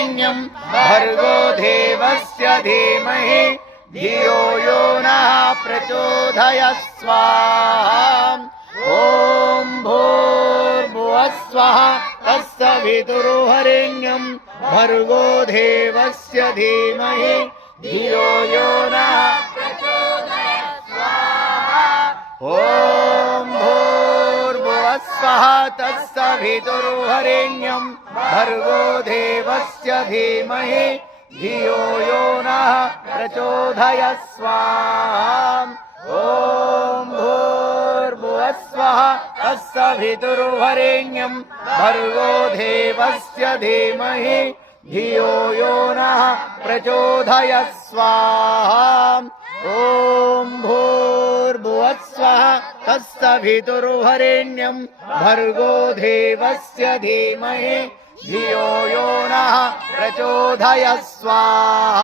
वरेण्यं भर्गो देवस्य धीमहि धियो यो नः प्रचोदयात् स्वाहा। ॐ भूर्भुवः स्वः तत्सवितुर्वरेण्यं भर्गो देवस्य धीमहि धियो यो नः प्रचोदयात् स्वाहा। ॐ भूर्भुवः स्वः तत्सवितुर्वरेण्यं भर्गो देवस्य धीमहि धियो यो नः प्रचोदयात् स्वाहा। ॐ भूर्भुवः स्वः तत्सवितुर्वरेण्यं भर्गो देवस्य धीमहि धियो यो नः प्रचोदयात् स्वाहा। ॐ भूर्भुवः स्वः तत्सवितुर्वरेण्यं भर्गो देवस्य धीमहि धियो यो नः प्रचोदयात् स्वाहा।